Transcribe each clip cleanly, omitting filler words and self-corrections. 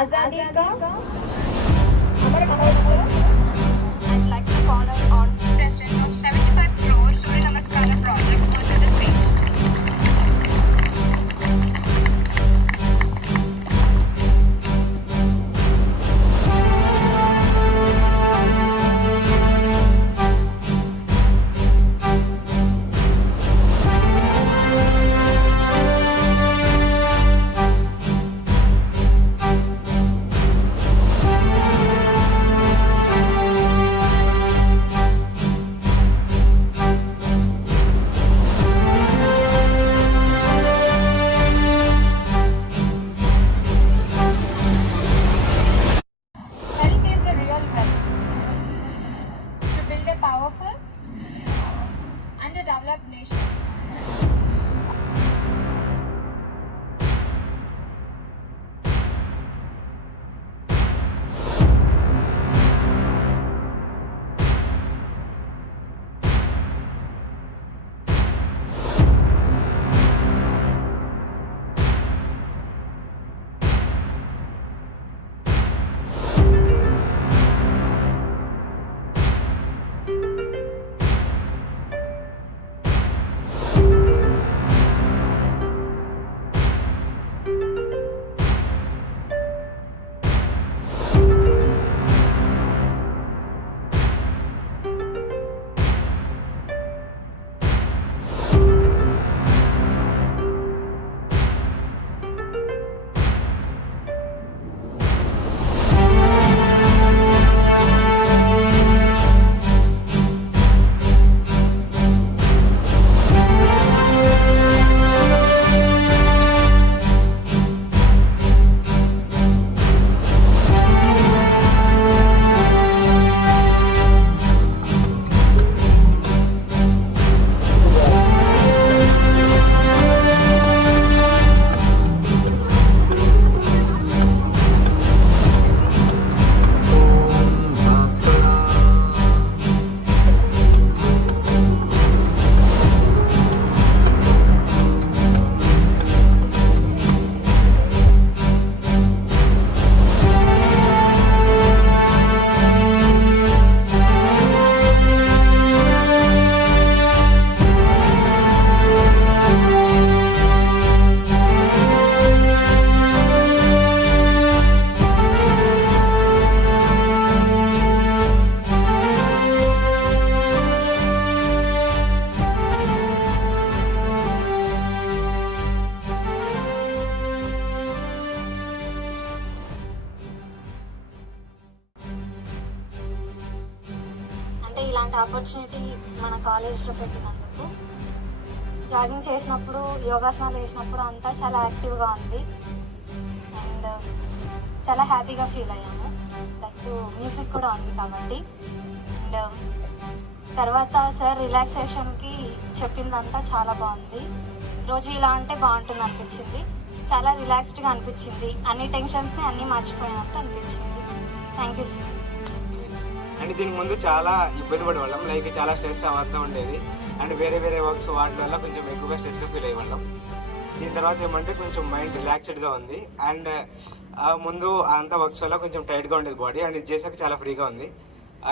आजादी का अमर महोत्सव. I'd like to call on President of 75 Crore Suryanamaskar project onto the stage. Powerful and a developed nation. ఇలాంటి ఆపర్చునిటీ మన కాలేజ్లో పెట్టినందుకు. జాగింగ్ చేసినప్పుడు, యోగాసనాలు వేసినప్పుడు అంతా చాలా యాక్టివ్గా ఉంది అండ్ చాలా హ్యాపీగా ఫీల్ అయ్యాము. దట్టు మ్యూజిక్ కూడా ఉంది కాబట్టి. అండ్ తర్వాత సార్ రిలాక్సేషన్కి చెప్పిందంతా చాలా బాగుంది. రోజు ఇలా అంటే బాగుంటుంది అనిపించింది. చాలా రిలాక్స్డ్గా అనిపించింది. అన్ని టెన్షన్స్ని అన్నీ మర్చిపోయినట్టు అనిపించింది. Thank you sir. అండ్ దీనికి ముందు చాలా ఇబ్బంది పడేవాళ్ళం, లైక్ చాలా స్ట్రెస్ అవుతూ ఉండేది అండ్ వేరే వేరే వర్క్స్ వాటి వల్ల కొంచెం ఎక్కువగా స్ట్రెస్గా ఫీల్ అయ్యేవాళ్ళం. దీని తర్వాత ఏమంటే కొంచెం మైండ్ రిలాక్స్డ్గా ఉంది అండ్ ముందు అంతా వర్క్స్ వల్ల కొంచెం టైట్గా ఉండేది బాడీ అండ్ ఇది చేసాక చాలా ఫ్రీగా ఉంది.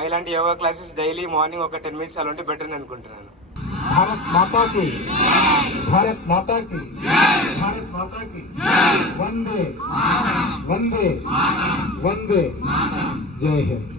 ఇలాంటి యోగా క్లాసెస్ డైలీ మార్నింగ్ ఒక 10 minutes అలా ఉంటే బెటర్ అని అనుకుంటున్నాను. भारत माता की, भारत माता की, भारत माता की, वंदे वंदे वंदे, जय हिंद.